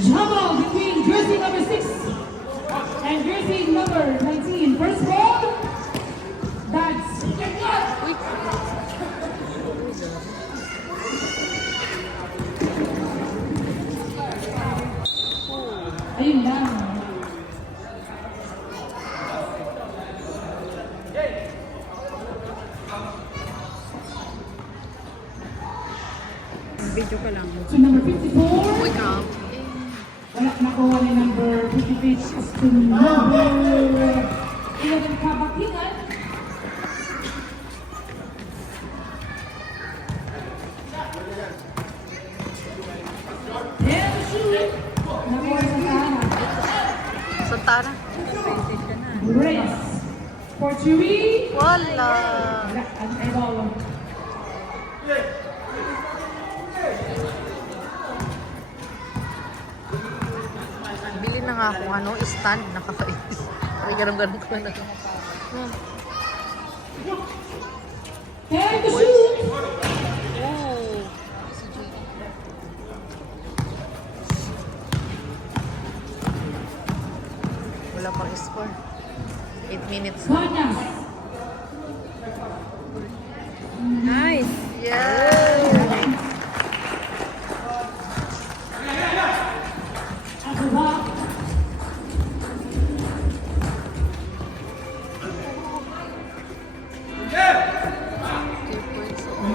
Jumble between jersey number 6 and jersey number 19. First ball, that's Uy. ayun lang. Video ka lang. So number 54. Uy, grabe. Wala nakuha ni number 55 to number 11 Kabakingan. And shoot. Nakuha sa Santana. Santana. Excited ka na. Reyes. For Chewy. Wala. Wala. Ang eyeball. Bili na nga akong ano, stand. Nakakainis. Ay, ganun-ganun ko na. And the shoot. Oh. Wala pang score. 8 minutes. Banyas. Nice! Yeah! Aguba.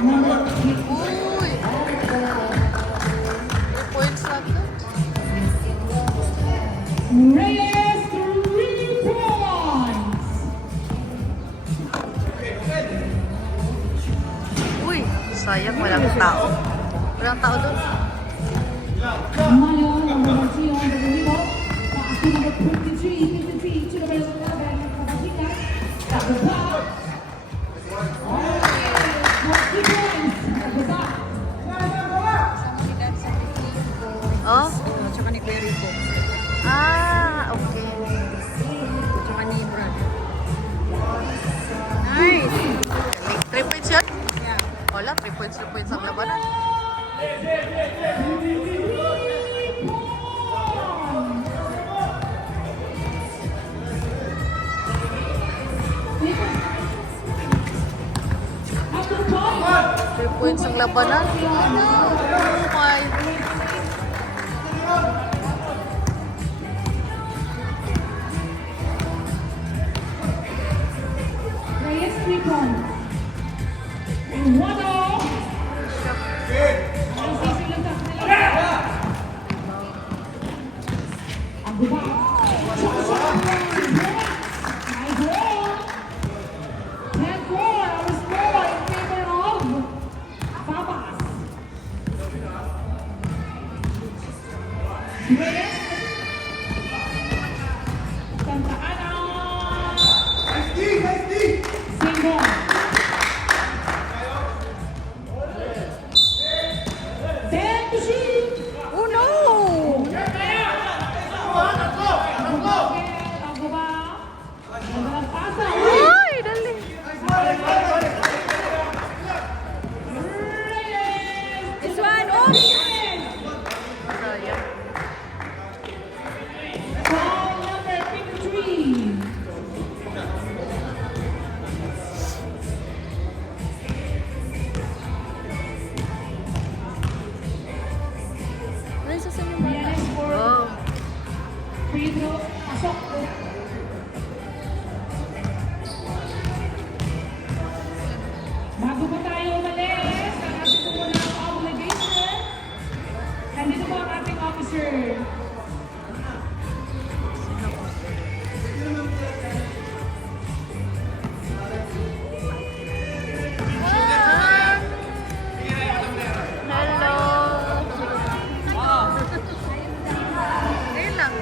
Number 3. Uy! 3 points lang yun. Reyes, 3 points. Uy! Sayang, walang tao. Walang tao doon. Mayon, number 1 on the Libo. Pass to number 23, 53 to the rest of the band of Kabakingan. Aguba. 40 points. Aguba. Oh? Tsaka ni Kuya Rico. Ah, okay. Tsaka ni Brad. Nice! 3 points yun? Yeah. Wala, 3 points ang labanan. After the point. 3 points ang labanan. Oh my. Reyes, 3 points. 1-0. Ang sisilang sa kanila. Aguba. Nice roll. 10-4. Our score in favor of Babas. Reyes. Santa Ana. Single. Then to shoot. Oh no! Aguba. Ang pasa. Ay, dali. Reyes. This one, oh! Sayang. Ball number 53. Ano yung susunod mo? Yan for Oh. free throw. Pasok. Bago pa tayo umalis, ang ating po muna ang obligation. Nandito po ang ating officer. Hello. Ngayon lang.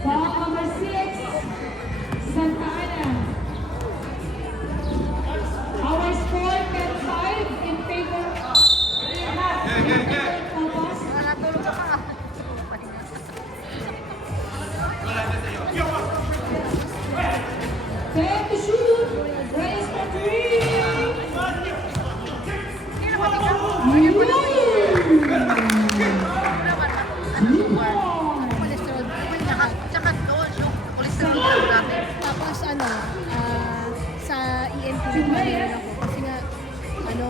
Ball number 6, Santa Ana. Cholesterol. Tsaka doon, yung cholesterol natin. Tapos ano, sa ENT nagpapalala ako. Kasi nga, ano,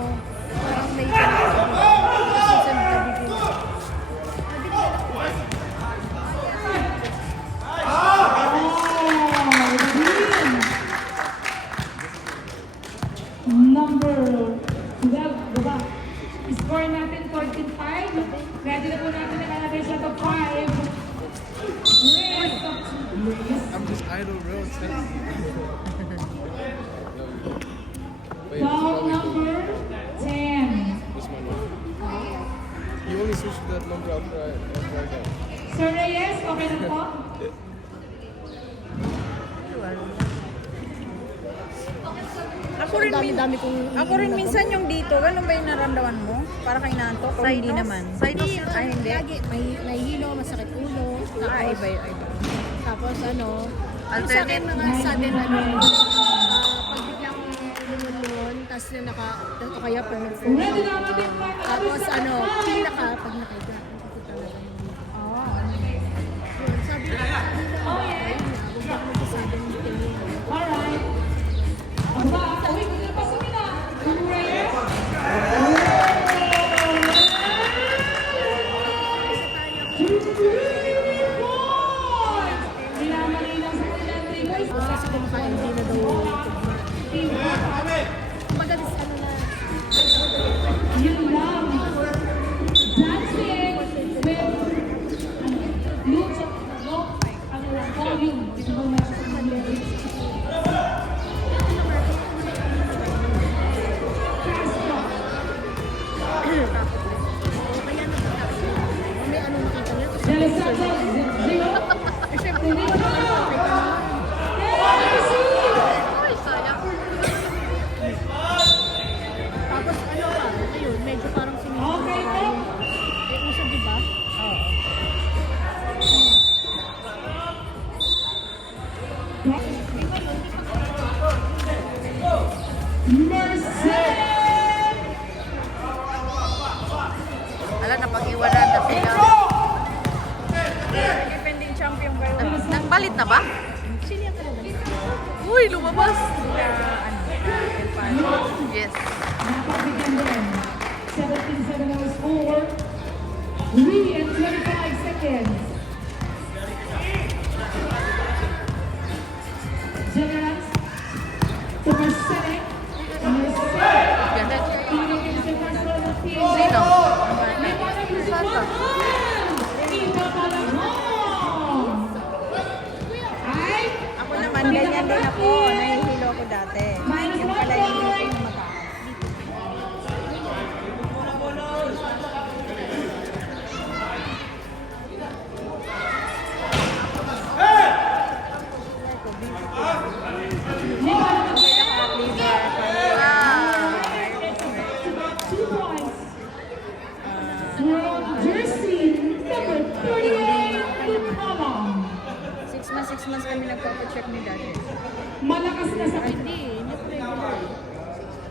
parang may kasi sa nabibigyan ako. Number 12, diba? Score natin 14-5. Ready na po natin nakalagay siya to 5. Rest of I'm just idle, bro. Wait, foul number 10. this one. You only switched that number after I got. Sir Reyes, okay na po? Dami-dami kong Ako rin minsan yung dito, ganun ba yung naramdaman mo? Para kay nantok o hindi naman? Sinus. Ay, hindi. Lagi, may nahihilo, masakit ulo. Ah, Tapos, iba. tapos ano, yung sa akin Alternate. mga sudden ano, pag biglang lumulun, tapos o kaya pag nag-phone. Ready na natin po. Tapos ano, pag nakahiga, ito talaga yung yun, sabi ko, ayun na, huwag na ako mag-sudden pain. Alright. Aba, uwi, pasukin na. Sir Reyes. Minamalinaw sa kanilang three boys. Kasi sa kumakain, hindi na daw magalis ano na, Yun lang. Dancing with lucha, no? Ano lang, volume. Ito ba nasa sa lyrics? Castro. may ano nakita niya. Tapos Alessandro, zero. eh, syempre, hindi ko naman perfect naman. Ay, sayang. Tapos ano pa, ayun, medyo parang sinigil Okay na po. yung uso, di ba? Mercedes! Alam, napag-iwanan na sila. Defending champion kayo. Nagpalit na ba? Sino yan talaga? Uy, lumabas. El Paso. Yes. Napagbigyan din. 17-7 ang score. 3 and 25 seconds. Generals to Mercedes. Mercedes. Ganun. Pinagin sa first row ng team. Sino? May mga Santa. Iba Palahon. Ay! Ako naman, ganyan din ako. Nahihilo ko dati. Yung pala yung hilo ko yung mata. Two points. World jersey number 38, Lupalong. 6 months kami nagpapacheck ni daddy. Malakas na sakit. Hindi, not regular.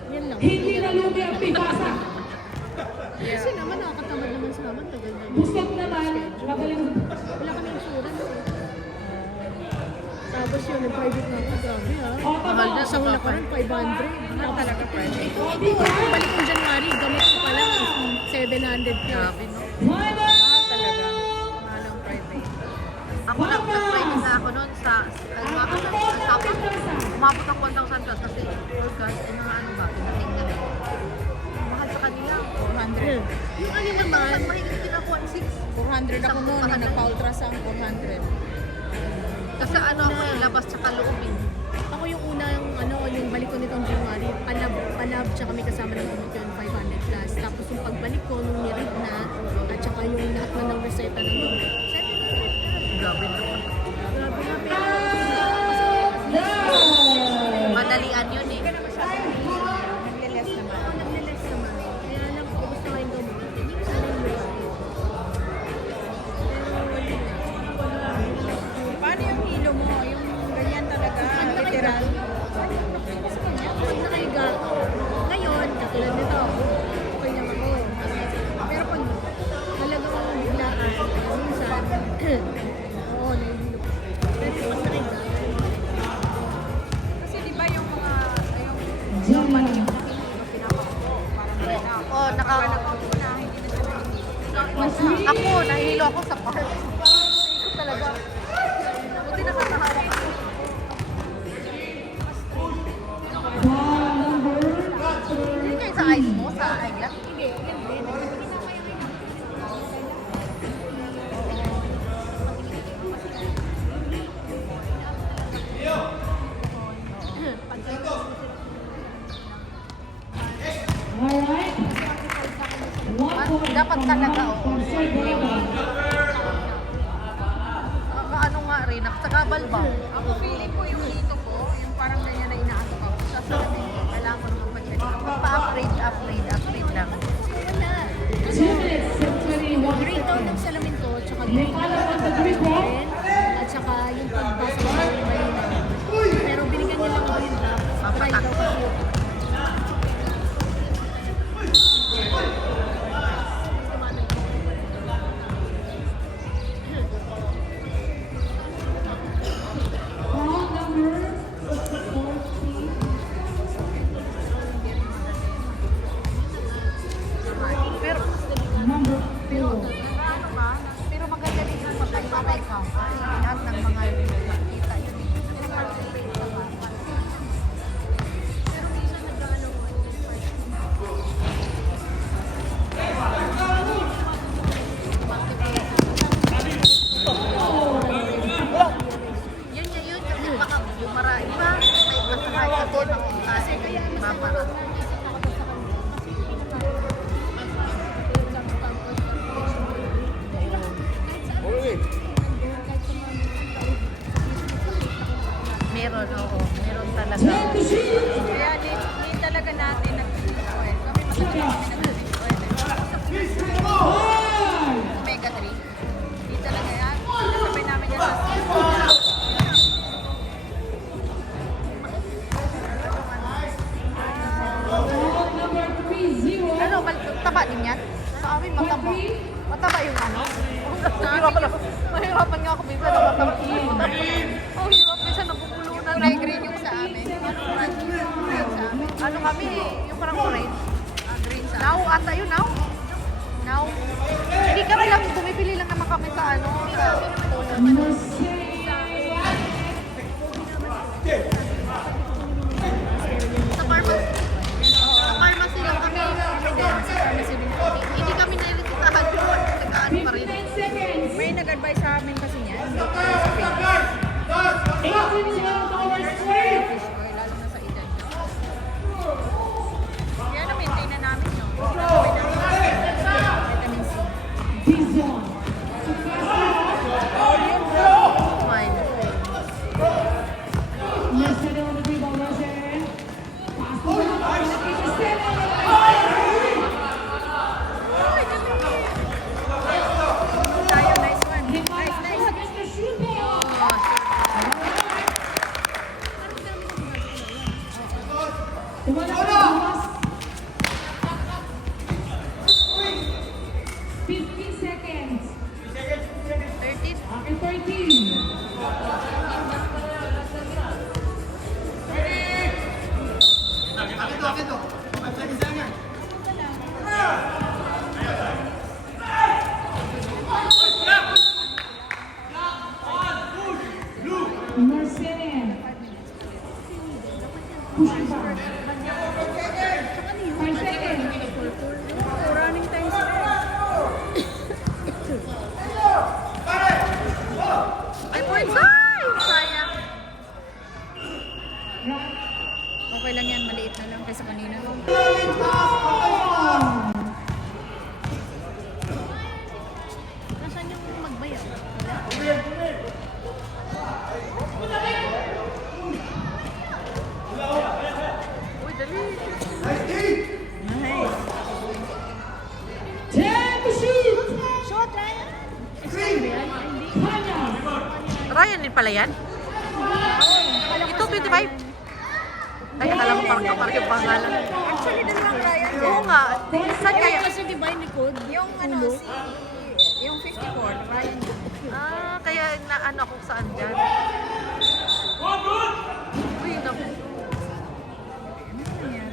Yan lang. Hindi na lugi ang pibasa. Kasi naman, nakakatamad naman sa naman. Tagal na. Busog naman. Magaling. Wala kami insurance. Tapos yun, private na ako. Grabe ha. O, tama. Sa una ko rin, 500. Ano talaga private? Hindi, balik ng January, gamit ko pa lang 700 plus. Grabe, no? Final! Talaga. Mahal ang private. Ako nag-private na ako noon sa umabot ng 1,000 plus kasi oh God, ano ba, pinatingnan eh. Mahal sa kanila. 400. Yung ano naman, mahigit din ako 1,600. 400 ako noon. Nung nagpa-ultrasound, 400. Kasi ano ako yung labas tsaka loobin. Ako yung unang, yung balik ko nitong January, palab, tsaka may kasama ng gamot yun, 500 plus. Tapos yung pagbalik ko, nung nirig na, at tsaka yung lahat na ng reseta ng gamot, 700. Grabe naman. Grabe na, pero Madalian yun eh. Nagle-less naman. nagle-less naman. Kaya lang, kumusta nga yung gamot? Hindi ko sana yung reseta. Paano yung hilo mo? Yung ganyan talaga, literal. Sa kanya, pag nakahiga ako, ngayon, katulad nito, okay naman ako. yung maliit na pinapakako. Oh, ako, nahihilo ako sa park. Ikot talaga. Buti nakakahawak ako. Hindi kayo sa eyes mo, sa eyeglass? Alright. Dapat talaga, oo. Ano nga rin, nakasakabal ba? Ako feeling ko yung dito ko, yung parang ganyan na inaasok ako. Sa salamin ko, kailangan ko naman pa-check. Pa-upgrade lang. 2 minutes and 21 Green daw ng seconds. salamin ko, tsaka May green follow on the three ball. at saka yung pagbasa ko ng malinaw. Pero binigyan niya lang green top. Try daw kasi yun. Ball number 14. Pero, Number 2. ano ka? Pero maganda din ang matay ka. Lahat ng mga nakita yun. Yun nga yun, kasi baka bumara. Iba, may masakay ako ng kasi kaya mapara. Meron, oo. Meron talaga. Time to shoot. Kaya di talaga natin nag-bitcoin. Kami matagal kami nag-bitcoin. Omega 3. Di talaga yan. Sabay namin yan sa Ball number 30. Ano, taba din yan? Sa amin, mataba. Mataba yung ano? Mahirapan ako. Mahirapan nga ako minsan na mataba. Ang hirap minsan nabubulunan. kulay green yung sa amin. Green sa amin. Ano kami, yung parang orange. Green sa amin. Now, ata yun, now? Now? Hindi kami lang, bumibili lang naman kami sa ano, sa sa pharmacy. Sa pharmacy lang kami. Hindi kami nailisitahan doon. Nagkaan pa rin. 59 seconds. May nag-advise sa amin kasi niyan. Sa $18 straight. fish oil, lalo na sa edad niya. Kaya na-maintain na namin yun. Gagawin namin vitamin C. Dizon. Fine. Mercedes on the three ball, Mercedes. Pass to the Tayo, nice one. Nice, nice. Against the shoot ball. Tumalak. 15 seconds. 13. Akin 13. Mercedes. Pushing back. 5 seconds. Running time sila. Ay, points! Ay! Sayang. Okay lang yan, maliit na lang kaysa kanina. Nasaan yung magbayaw? Uy, dali. Nice. 10 to shoot. Shot, Ryan! Extend ba yan? Ay, hindi. Kanya. Ryan din pala yan? Ito, 25. Ay, akala ko parang kaparang yung pangalan. Actually, dalawang Ryan Oo yan. nga. Saan Kaya kaya? kasi di ba yung likod? Yung ano, yung 54, Ryan yan. Ah, kaya na ano ako saan dyan. Uy, naku. Ano yan?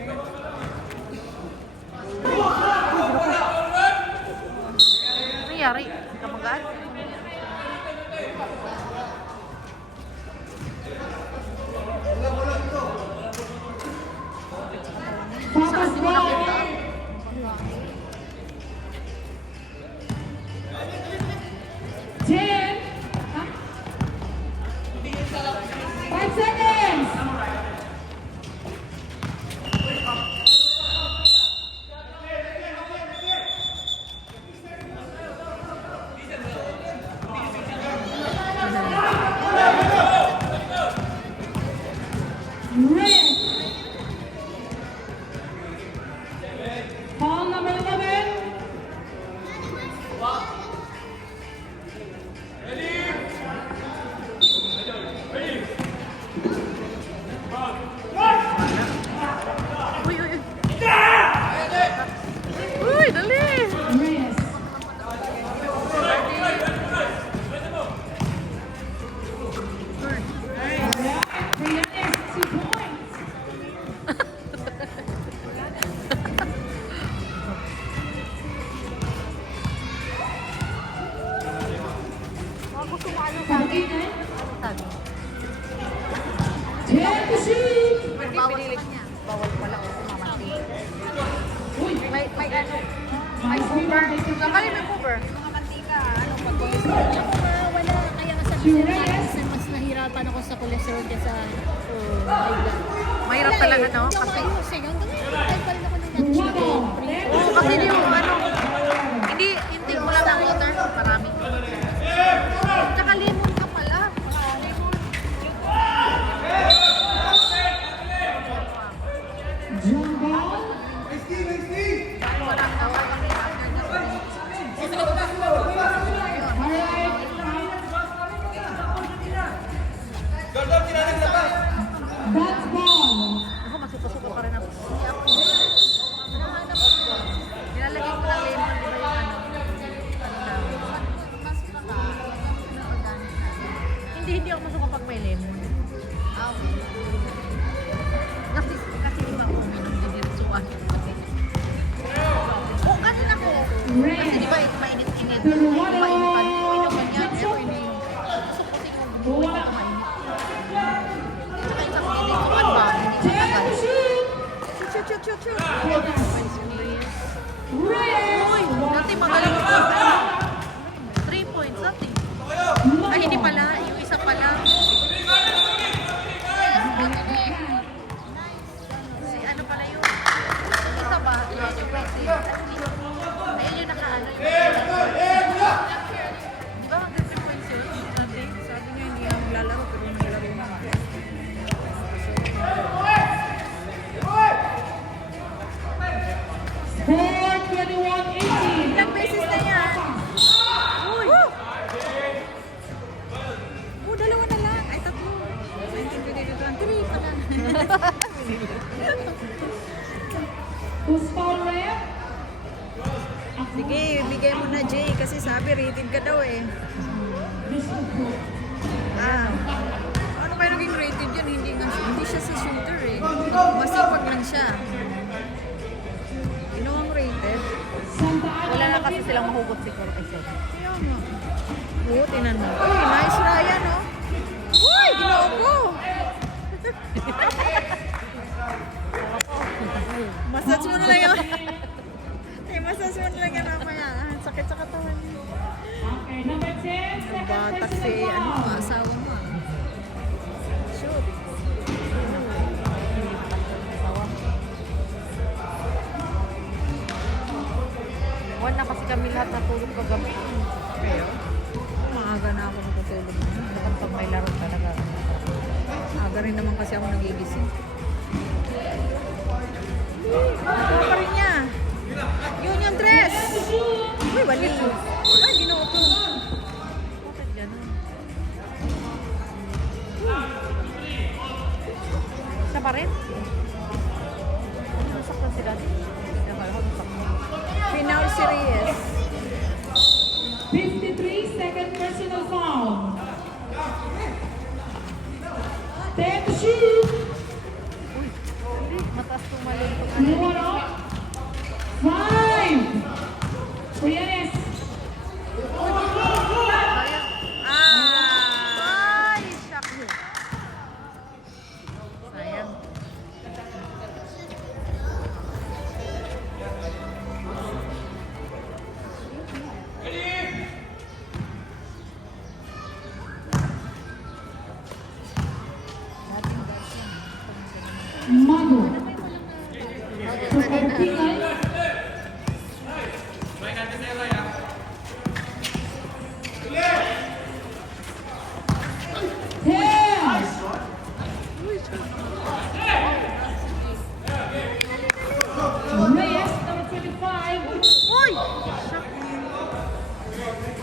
talaga, no? Hindi ako Kasi, ayos eh. Hanggang ngayon, nagpal ako ng lunch Water. ko. oo, kasi yung ano, hindi mo lang ng water, marami. Tsaka lemon ka pala. Jump ball. That's ball. Ako, masuko-suko pa rin ako. Nilalagay ko ng lemon, di ba yung ano? Mas maka, organic na. Hindi ako masuko pag may lemon. Ah, okay. Kasi di ba ako uminom din dirisuan. Oh, kanina ko. Kasi Red. di ba ito mainit-init? To the water. Mainit-init. Inom man yan, pero inom. Gusto ko kasi yung Wala. mainit. Tsaka yung sa pinituan ba, hindi ko tagal. Shoot. Red. Dati magaling ko. 3 points dati. Ay, hindi pala. Yung isa pala. Si ano pala yun? Yung isa ba? Ayun yung nakaano yun. Di ba hanggang 3 points yun? Sabi niya hindi na maglalaro pero naglalaro na. For 21-18. Ilang beses na yan? Uy! Oh, dalawa na lang. Ay, tatlo. 19, 20, 23 pa lang. Who's foul red? Sige, bigay mo na Jay kasi sabi rated ka daw eh. Ah. Ano kaya naging rated yun? Hindi siya sa shooter eh. Masipag lang siya. Ginawang rated. Santa Ana. Wala na kasi silang mahugot siguro kasi. Kaya nga. Oo, tinan mo. Uy, nice Ryan, no? Uy, ginoo ko! Massage mo na lang yun. Eh, massage mo na lang yan mamaya. Ang sakit sa katawan niya. Okay, number 10. Second Batak personal si, ano mo, foul. asawa mo. ah. Shoot. One na kasi kami lahat natulog kagabi. Kaya, maaga na ako natutulog. Pag may laro talaga. Aga rin naman kasi ako nagigising. Nagawa pa rin niya. Yun yung dress. Uy, balik. Ay, ginoo ko. Bakit gano'n? Siya pa rin? Nasaktan si Daddy. Nakala ko nasaktan. Final series. 53, second personal foul. 10 to shoot. Hindi, mataas tumalon ito. One up. 5. Priyanes. Ah! Ay, shock. Sayang. Mago. To 14. Reyes, number 25. Uy! Shock.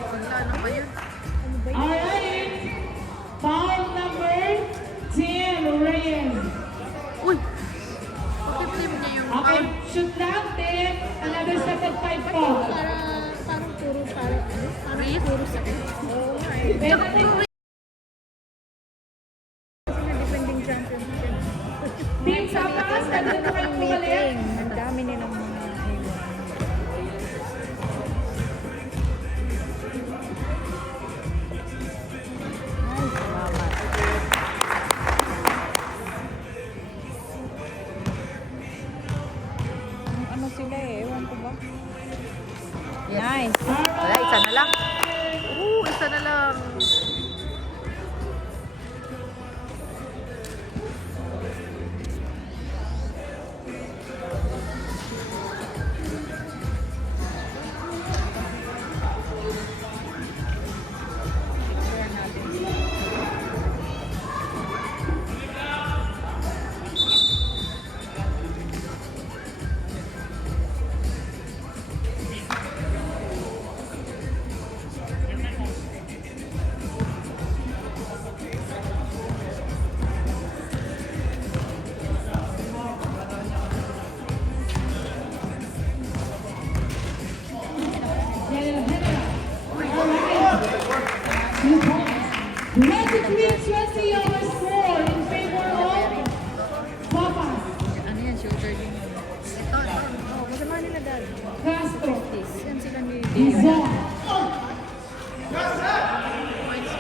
Wala na ba yun? Alright. Foul number 10, Reyes. Uy! Pakiplim niya yung Okay, shoot lang, then another second 5 foul. Parang puro sakit. Oo, Penalty. defending champion. Team Tapas, nandun na kayong bumalik. Ang dami nilang mga Ay, salamat. ano sila eh, ewan ko ba? Yes. Nice. Wala, isa na lang. Isa na lang. sila ni Iza.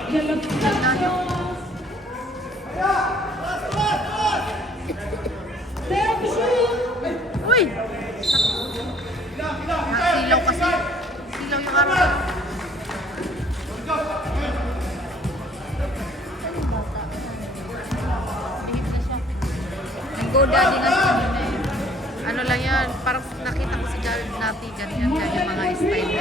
Galapagos. Pero shoot. Uy! Silaw kasi. Silaw yung araw. Ang GoDaddy nga sa kanina eh. Ano lang yan, parang nakita ko si Jared Nati, ganyan yung mga style.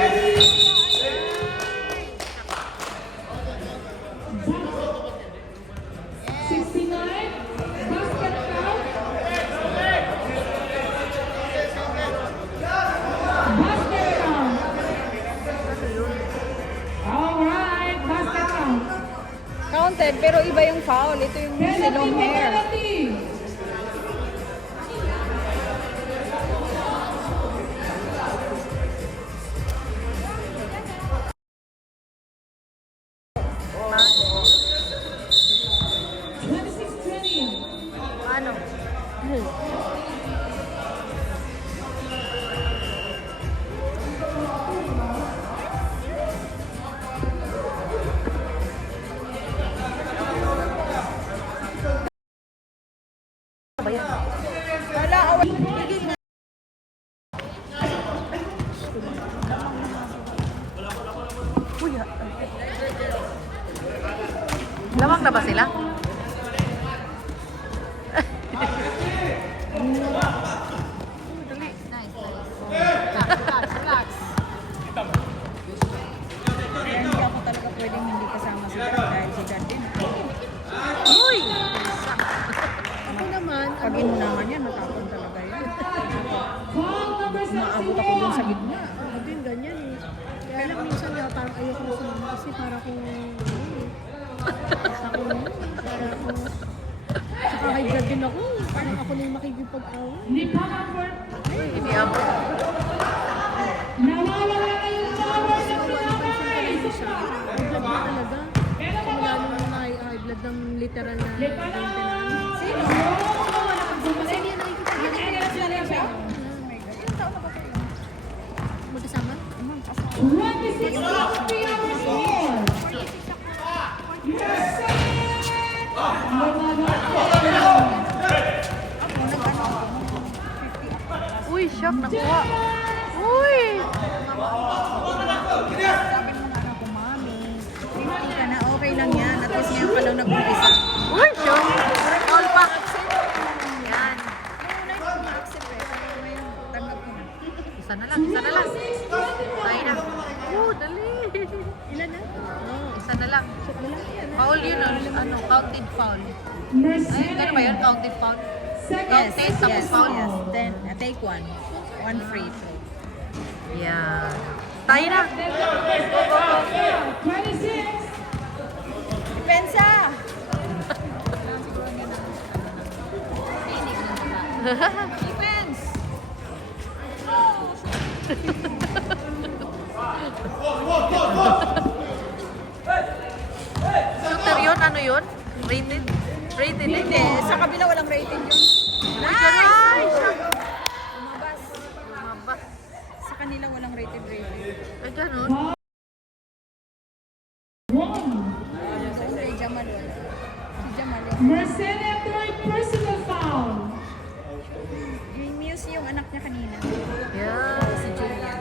Counted, pero iba yung foul. Ito yung long hair. Ano? Wala, awal. Tigil na. Lamang na ba sila? Kaya hindi ako talaga pwedeng hindi kasama sila dahil si God din. Uy! Ako naman, Pag inunahan yan, matapon talaga yan. Maabot ako dun sa gitna. ako din ganyan eh. Kaya lang minsan nga parang ayoko na sumama kasi para kung saka high blood din ako. Parang ako na yung makikipag-away. Hindi pa ma-work. Uy, iniabot. Nawawala na yung power sa pinakay. Siya, high blood na talaga. Simula nung high blood ng literal na maintenance. Sino? Kasi hindi yan nakikita. Yung NLS na rin siya? Oh my God. Ilang taon na ba kayo? Magkasama? 26 plus 3 hours more. Uy, shock, nakuha. Uy! Sabi mo nga na ko, mami. 50 ka na, okay lang yan. At least ngayon ka lang nag-umpisa. Uy, shock. All back. Yan. Noong una yung ma-accept eh. Pero ngayon, tanggap ko na. Isa na lang, isa na lang. Tayo na. Dali. Ilan na? Isa na lang. Foul yun, ano, counted foul. Ay, Mercedes. gano'n ba yun? Counted foul? Second. Counted, tapos foul. Then, take one. One free throw. Yan. Tayo na. 26. Depensa! Defense! Shooter yun? Ano yun? Rated? Rated eh? Hindi, sa kabila walang rating yun. Nice! Lumabas. Mabas. Sa kanila walang rated. Ay, ganun. One. Kay Jamal wala. Si Jamal yun. Mercedes third personal foul. Yung Muse yung anak niya kanina. Yan. Si Julia.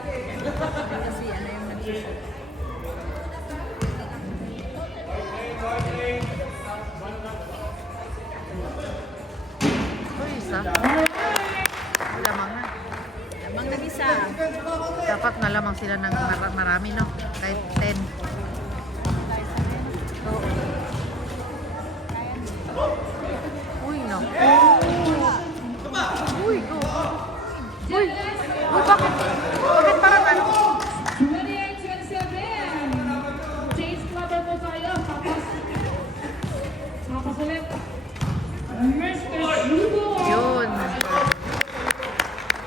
Kasi ano yung nag-shoot. Uy, isa. Lamang na. Lamang nag-isa. Dapat na lamang sila ng marami, no? Kahit 10. Oo. Uy, no. Uy, go. Uy, uy, bakit? Bakit parang ano? 28-27. Chase clubber po tayo. Tapos ulit. Mr. Shugo. Yun.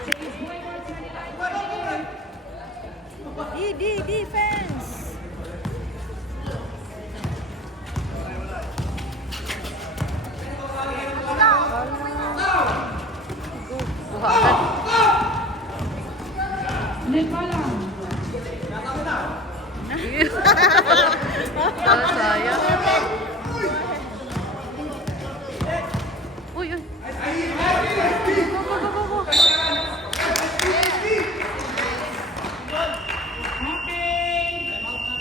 Chase Boymore 29-28. Defense! Buha agad. Lepala. Ah, sayang. Uy, uy. Go, go, go, go, go.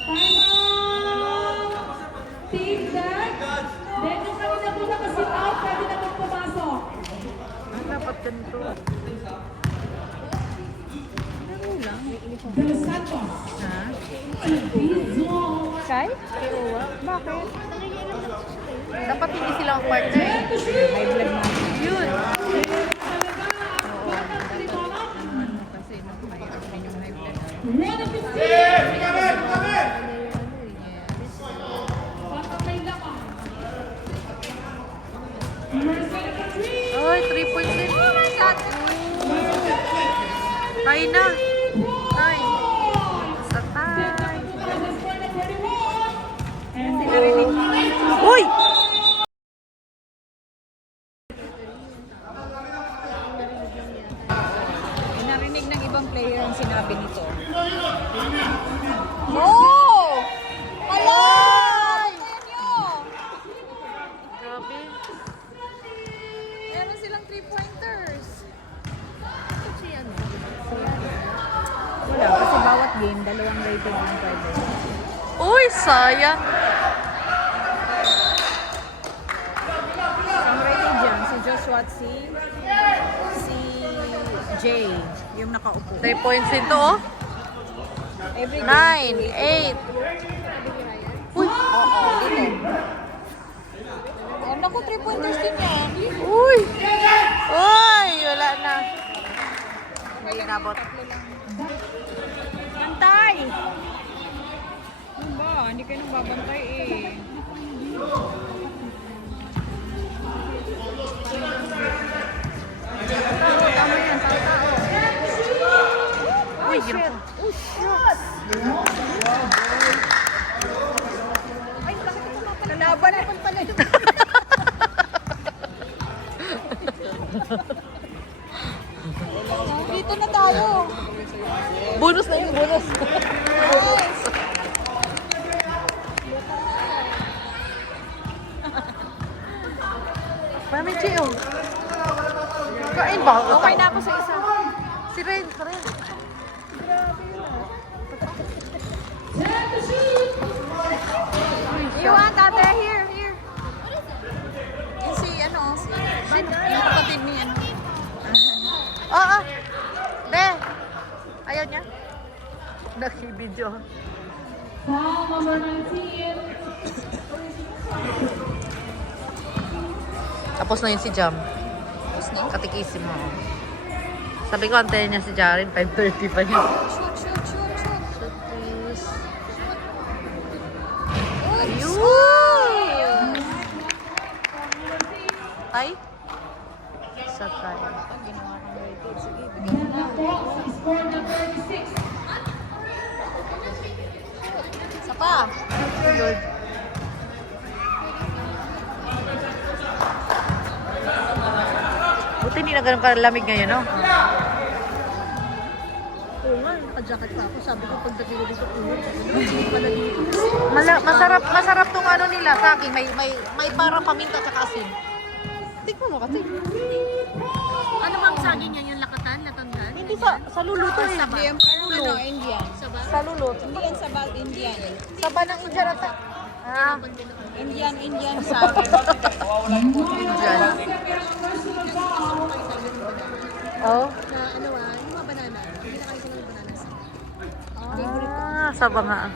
Time out! Team that. Then yung kanina po nakasit out, pwede na pong pumasok. Dapat ganito. De Los Santos. Ha? Bizzo. Shy? Kay Owa? Bakit? Dapat hindi sila ang partner eh. May vlog na. Yun. Kasi nung may yung high vlog. 1-15. Patay lang ah. Marcelo Three. Ay, 3 points din. Oh my God. Tayo na. Ay. Sa tayo. Uy! May narinig ng ibang player ang sinabi nito. Oh! Alay! Grabe. Meron silang 3-pointers. Wala, kasi bawat game, dalawang rated lang pwede. Uy, sayang. Ang rated dyan, si Joshua si Jay, yung nakaupo. 3 points din to, oh. Every 9, game, 8. Uy! oo, dito. Oh, naku, 3-pointers din yan. Uy! Uy! Wala na. May inabot. Bantay! Ano ba? Hindi kayo nagbabantay eh. Tama yan, tao. Uy, hirap ko. Oh, shit! Ay, bakit ito mapala? Lalaban pala yun. Dito na tayo. Bonus na yun, bonus. Yes. Mami, Chio. Kain ba? Okay na ako sa isa. Si Ren, si Ren. You want ate? Here, here. Yung si, ano, yung kapatid ni, ano. Oo. Be. Ayaw niya. Nakibidyo. Foul number 19. Tapos na yun si Jam. Katikisim mo. Sabi ko, antayin niya si Jaren. 5:30 pa yun. Shoot, shoot, shoot, shoot. Ayun! Tay? Sa tay. Ginawa kang rated. Sige, Yan na po, score number 36. isa pa. Lord. Buti hindi na ganun kalamig ngayon, no? Oo nga, naka-jacket pa ako. Sabi ko pag dagilo dito ulo, hindi pala dito. Masarap tong ano nila sa akin. May parang paminta at asin. Tikman mo kasi. Ano bang saging yan? Yung lakatan, latandan? Hindi sa luluto eh. Yung parang ano, Indian. Saba? Sa luluto. Hindi yan sa bag Indian. Saba ng Indian at ah, Indian sa Indian. Oh. Na ano yung mga banana. Hindi na kayo sila ng banana. Ah, saba nga.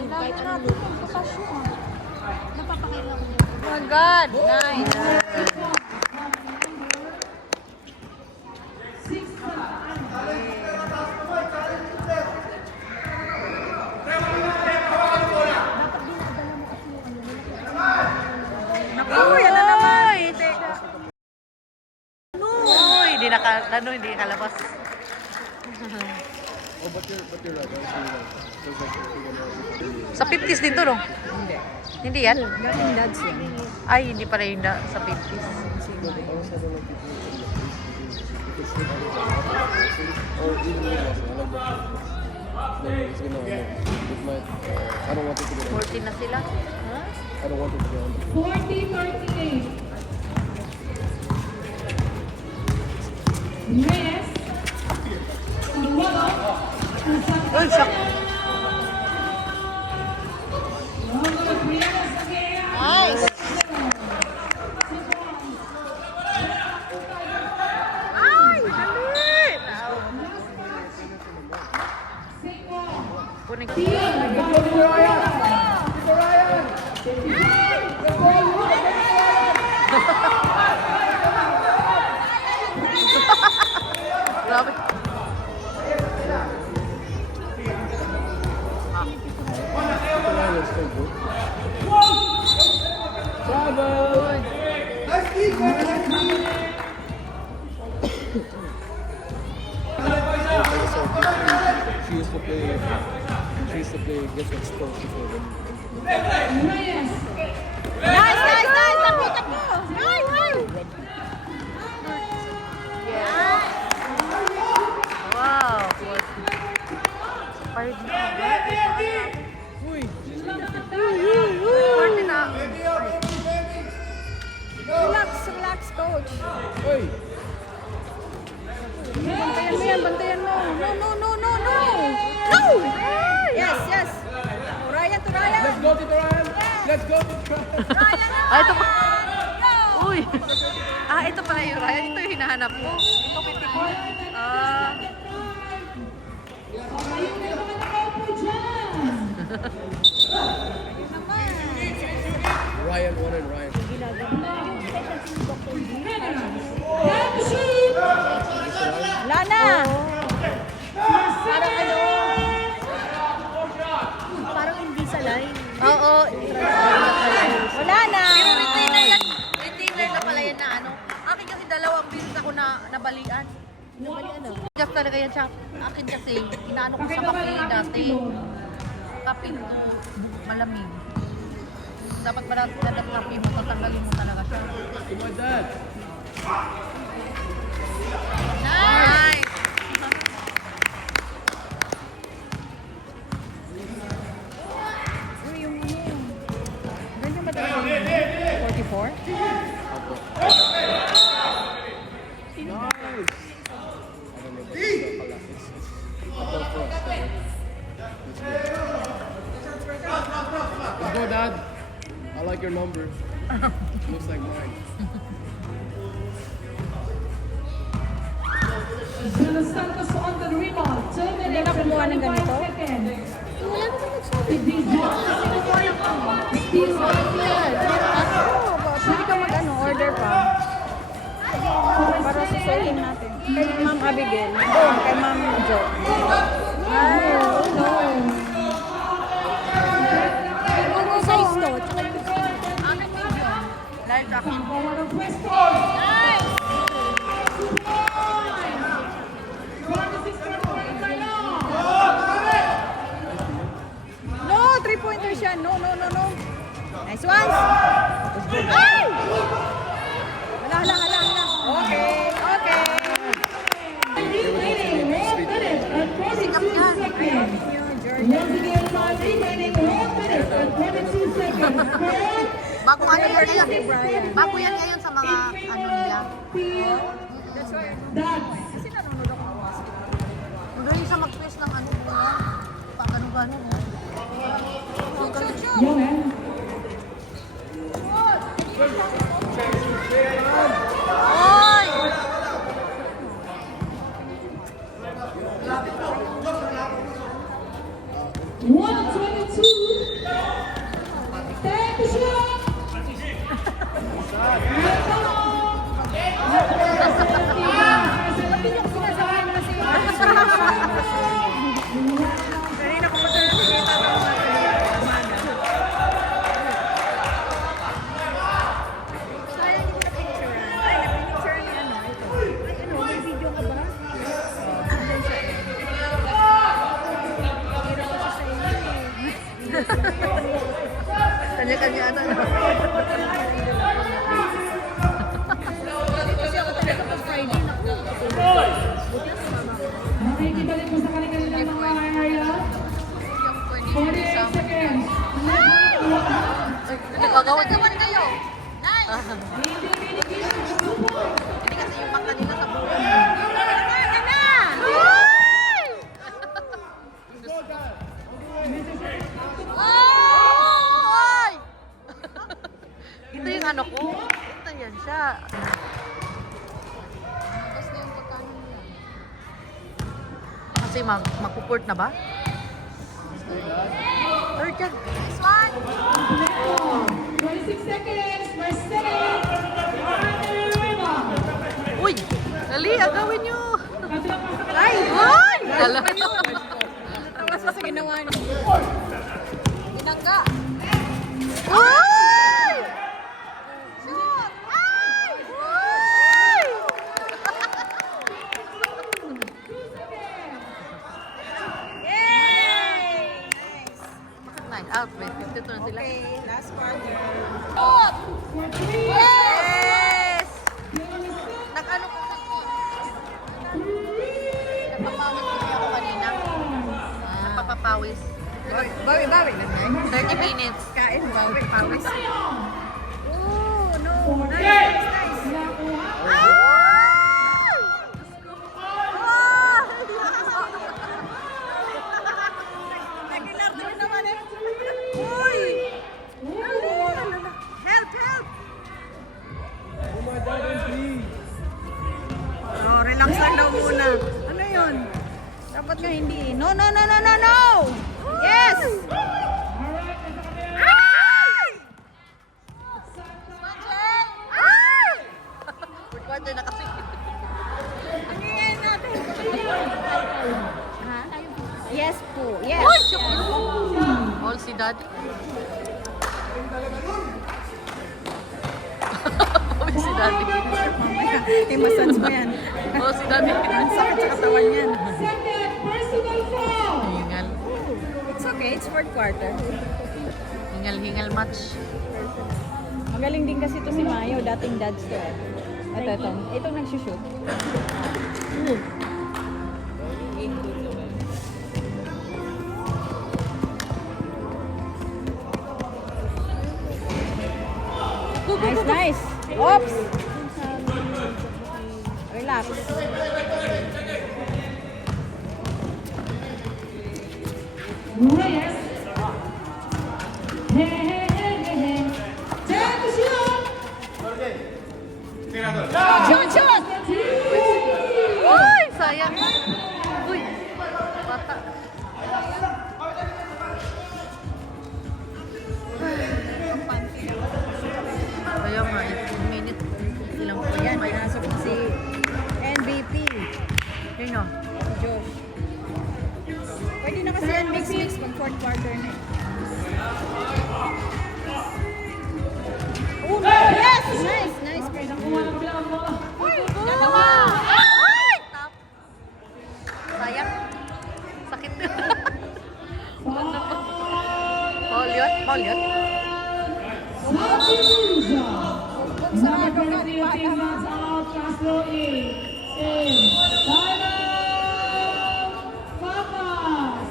Kahit anong luto. Napapakain ako niya. Oh my God, nice. Uy, yan na naman. Uy, hindi nakalabas. Oh, but you're right. There's like Sa 50s din to, no? Hindi. Hindi yan? Galing dads yan. Ay, hindi pala yung sa 50s. I was having like people or even with us, I like that. he's gonna win. It might. I don't want it to get on. 14 na sila. I don't want it to get on. 40-38. Reyes. Wala. Uy, sak. Nice! Ay! Dali! Kunin ko. Grabe. Ryan is still good. She used to play. She used to play. Gets exposed before them. Reyes. Nice, nice, nice. Takbo, takbo. Nice, nice. Wow. 5 na. Uy! 40 na. Relax, relax, coach. Uy! Bantayan mo yan, bantayan mo. No, no, no, no, no. No! Yes, yes. To Ryan, to Ryan. Let's go, Tito Ryan! Let's go, Tito Ryan! Ah, ito pa. Uy. Ah, ito pala yung Ryan. Ito yung hinahanap ko. Ito, 54. Ah. Ayun na naman nakaupo dyan. Ryan, one and Ryan. Time to shoot. Wala na. Parang ano? Parang hindi sa line. Oo. Wala na. Pero retainer yan. Retainer na pala yan na ano. Akin kasi dalawang beses ako na nabalian. Just talaga yan siya. Akin kasi, inaano ko sa kape dati. Kape to malamig. Dapat ba natin ng kape mo, tatanggalin mo talaga siya. To my dad! Nice! Uy, yung ano. Ganyan ba talaga yung 44? Nice! I don't know, but it's above for us. Let's go. Let's go, Dad! I like your number. Looks like mine. De Los Santos on the rebound. 2 minutes and kumuha ng 25 ganito? seconds. Wala naman nagsabi. Steve Pwede ka mag-ano, order pa. Para susuhin natin. Kay Ma'am Abigail. Doon, kay Ma'am Jo. Ay, no. Ano size to? Tsaka yung Akin medium. Large akin. No, 3-pointers yan. No, no, no, no. Nice ones. Ay! Hala, hala, hala, hala. Okay, okay. remaining 1 minute and 42 seconds. Once again, time remaining 1 minute and 22 seconds. Bago ano yan ngayon. Bago yan ngayon sa mga ano nila. That's why. That's Kasi nanonood ako ng basketball. Magaling siya mag-press ng ano nila. Pagano-gano. Joel. Oy! 122. Time to shoot. Magawan kayo. Nice. Hindi kasi yung mata nila sa buhay. Ay! Ito yung ano ko. Ito yan siya. Kasi magpuport na ba? Third yan. This one. 26 seconds. Mercedes. Uy! Dali, agawin nyo. Ay! Ay! Dala. Tawa siya sa ginawa niya. Pinangga. Ay! Shoot! Ay! Ay! Nice out, wait. 52 na sila. Okay, last quarter. Yes! Nag-ano ko napapawis kasi ako kanina. Napapapawis. Bawi. 30 minutes. Kain, bawi, pawis. Oh, no. Okay. Nice. Regular din naman eh. Uy! Help! Oh, relax lang daw muna. Ano yun? Dapat nga hindi. No! Yes! Fourth quarter na kasi. Ano yan natin? Yes po. Yes. Uy! All si daddy. All si daddy. Mamaya, i-massage mo yan. All si daddy. Ang sakit sa katawan yan. Second, personal foul. Hingal. It's okay, it's fourth quarter. Hingal match. Magaling din kasi to si Mayo, dating dads to eh. Ito. Ito nagsushoot. Nice. Oops! Relax. Reyes. Hey. Time to shoot. Shoot! Uy! Sayang. Uy! Bata. Kaya nga, 18 minutes. Ilang po Yan, yan? may nasok na si MVP. Sino? Si Josh. Pwede na kasi yan mix pag fourth quarter na eh. Oh, yes! Nice. Pwede na Wala ko lang ako. Dalawa! Ay! Tap. Sayang. Sakit. Paul yun? Number 23 team runs out. Castro in. Papas.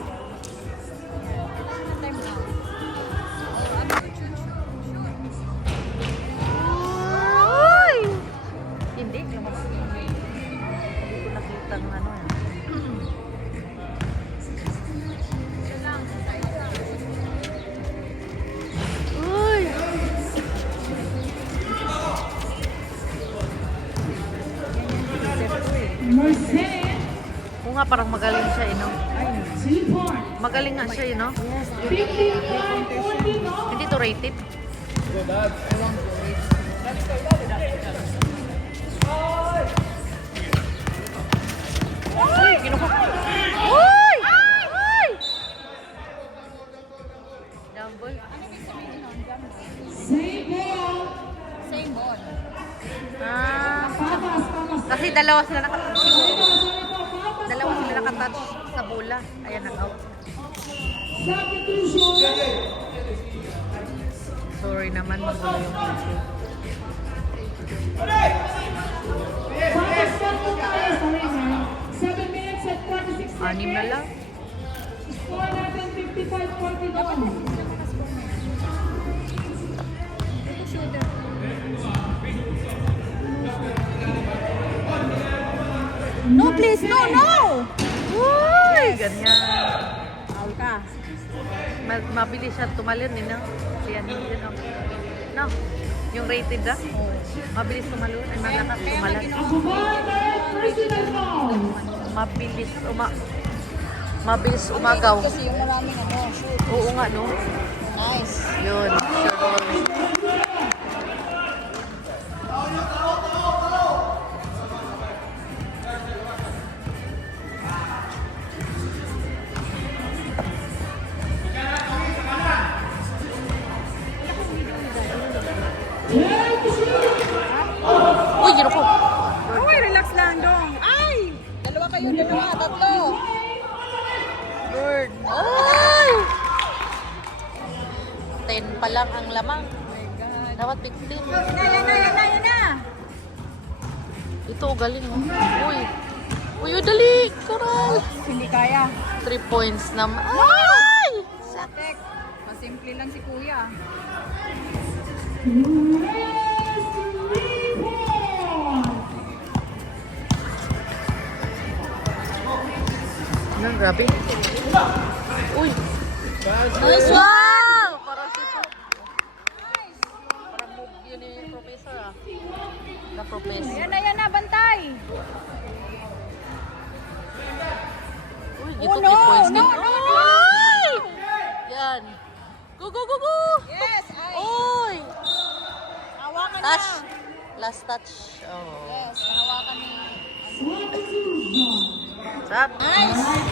Uy! Hindi. Hindi ko nakita ng ano. Uy! Mercedes. Oo nga, parang magaling siya, no? 2 points. Magaling nga siya, no? 59-40, no? Hindi to rated. Uy! Kinuha. Uy! Uy! Dumble. Same ball. Ah, Papas. kasi dalawa sila nakatouch. Papas. Dalawa sila nakatouch sa bola. Ayan, nag-out. Substitution. Sorry naman, magulo yung issue. Papas po tayo. Sorry, ma'am. 7 minutes and 46 seconds. Anim na lang. Score natin 55-40 doon. No, please. No, no! Uy! Ganyan. Foul ka. Mabilis siya tumalon eh, no? Yan, yun, no? No? Yung rated ah? Mabilis tumalon. Ay, malakas tumalon. Personal foul. Mabilis umagaw. Kasi yung maraming shoot. Oo nga, no? Nice. Yun, sure ball. Uy, gino ko. Uy, relax lang, Dong. Ay! Dalawa kayo, dalawa, tatlo. Lord. Ay! 10 pa lang ang lamang. Dapat 15. Yan na. Ito, galing. Oh. Uy. Uy, dali. Karal. Hindi kaya. 3 points naman. Ay! Tek, masimple lang si Kuya. Ano, grabe. Uy. Nice. Wow! Parang si Parang move yun ni Professor ah. Na Professor. Yan na, bantay. Uy, Oh, dito no, 3 points no, din. no, Ay! Yan. Go, go, go, go! Yes, ay. Uy! Hawakan Touch. na. Last touch. Oh. Yes, hawakan ni. Stop. Nice.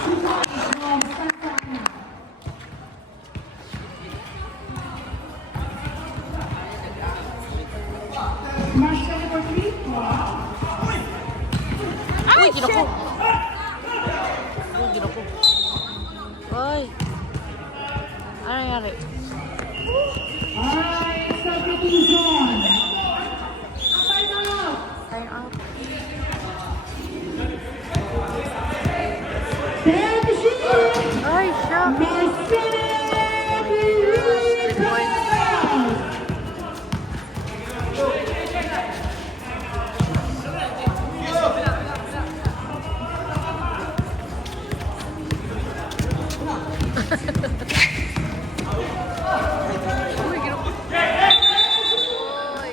Uy, ginako. Uy, ginako. Uy. Ano nangyari? Alright, substitution. Time out. Sam Sheehan. Ay, siya. Mercedes 3 points. Uy, ginako. Uy.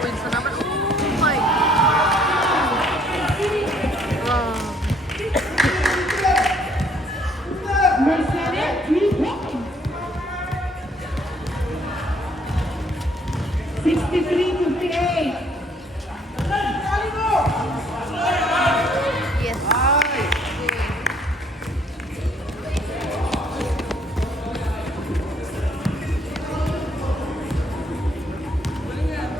Points na naman. Oh my. Wow. Mercedes 3 points. 63-58. Yes. Uy. Ayan.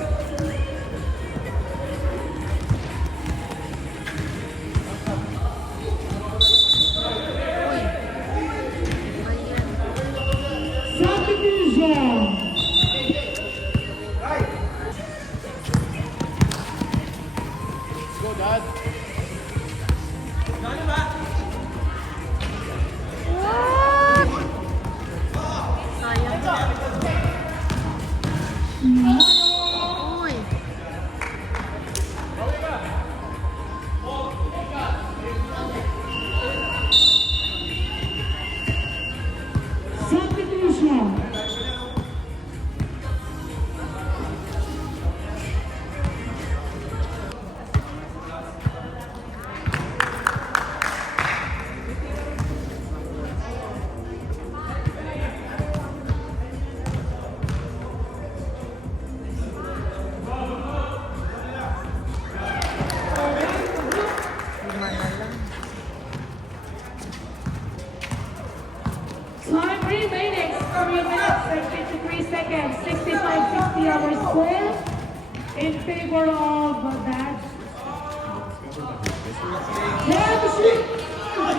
Substitution. Go, Dad. What? Sayang. Uy. Substitution. Lima na lang. Time remaining 3 minutes and 53 seconds. 65-60 our score in favor of that. Sam Sheehan.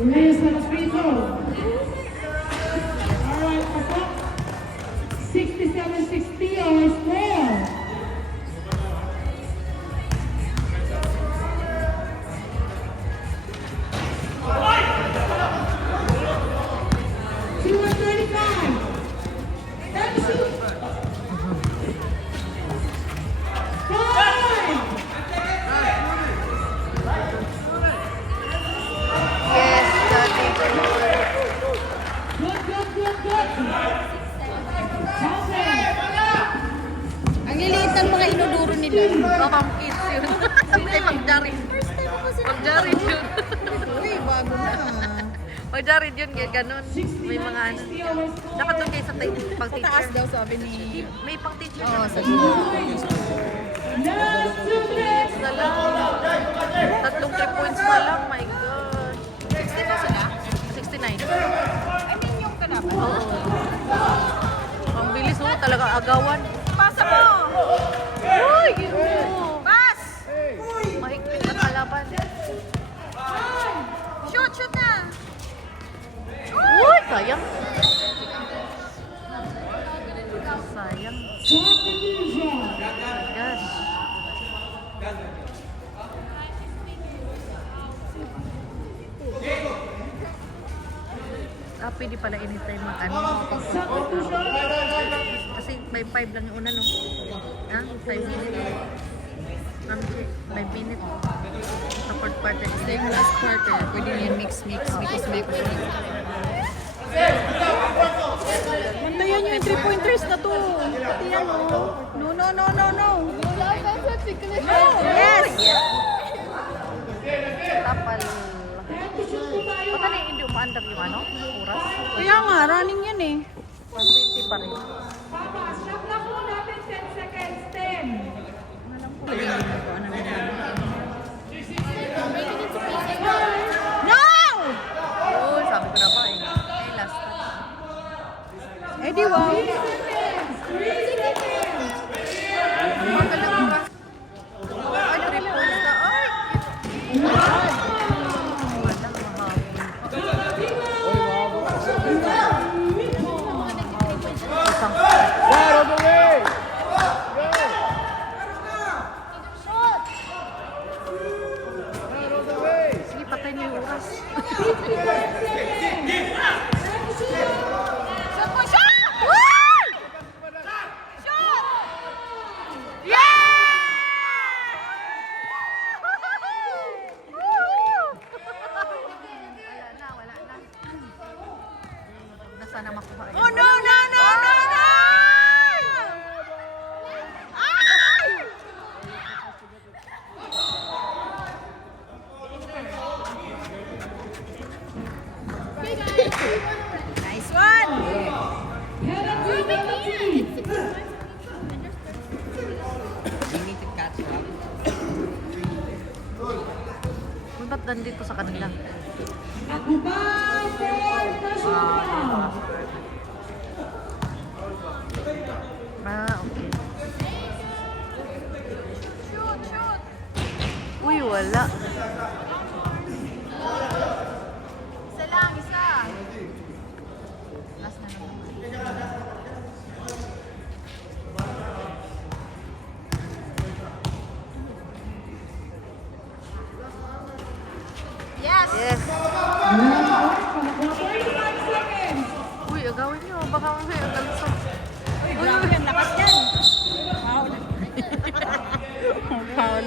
Reyes na mas free throw. Alright, ako. 67-60 our score. Yes, Daddy. Ang liliit ng mga inuduro nila. Mamam kids yun. Hindi, mag-jarin. Mag-jarin yun. Uy, bago na. Mag-jarin yun, ganun. May mga ano. Dapat doon kayo sa Taas pang-teacher. daw sabi ni... May pang-teacher. Oo, naman. sa gilid. Na lang. Tatlong 3 points na lang, my God. 60 pa sila? 69. I mean, yung kanapan. Oo. Ang bilis mo, talaga agawan. Pasa mo! Uy! Pass! Mahigpit na kalaban. Shoot, shoot na! Uy! Sayang. Sayang. Gosh. Pwede pala anytime mag ano. Kasi may 5 lang yung una, no? Ha? 5 minutes. 5 minutes. Sa fourth quarter. Sa yung last quarter, pwede niyan mix-mix because may kusunod. Mantayan yung 3-pointers na to. Pati yan, oh. No, no, no, no, no. No, yes! Tapal. Baka na hindi umaandar yung ano? Oras? Kaya nga, running yan eh. 120 pa rin. Papa, stop na po natin 10 seconds. 10. Pwede mo ko, ano naman. No! Uy, sabi ko na ba eh. Eh, last touch. Eh, di wow. Magaling ba? Ay, 3 points na. Ay! Walang mahabol. Isang Get on the way! sige, patay niyo yung oras. Shoot mo, shoot! Woo! Shoot! Yeah! Wala na. Na sana makuha yun. Oh, no, no, no, no, no! Ay! Nice one! Uy, ba't nandito sa kanila? Goodbye for national. Okay. Shoot, shoot! Uy, wala. Isa lang, isa. Last na naman. Yes! Yes. 45 seconds. Uy, agawin niyo. Baka may agalusok. Uy, grabe yan, lakas yan. Foul. Foul.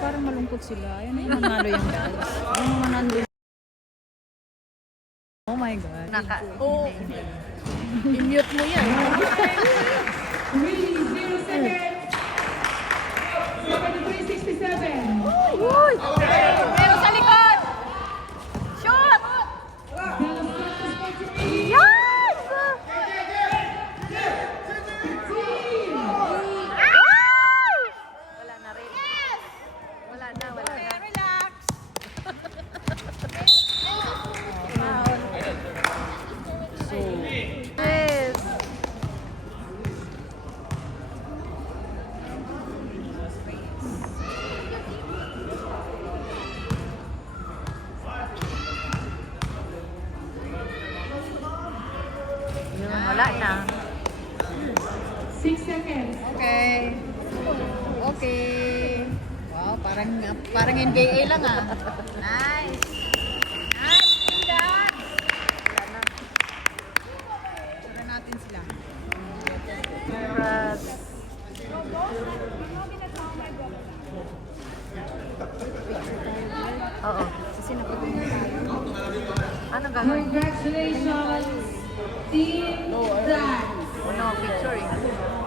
Parang malungkot sila. Ayun yung manalo yung guys. Ano naman nandun? Oh my God. Oh. I-mute mo yan. 0 seconds. 73-67. Uy! Pero sa likod! Shoot! Yes! Wala na rin. Wala na. Relax. Yes. Wala na. 6 seconds. Okay. Okay. Wow, parang NBA lang ah. Nice. Nice, Lindan. Wala na. Sara natin sila. Congrats. Oo. Kasi napag-uwi tayo. Ano gagawin? Congratulations, Team Dan. Una picture eh.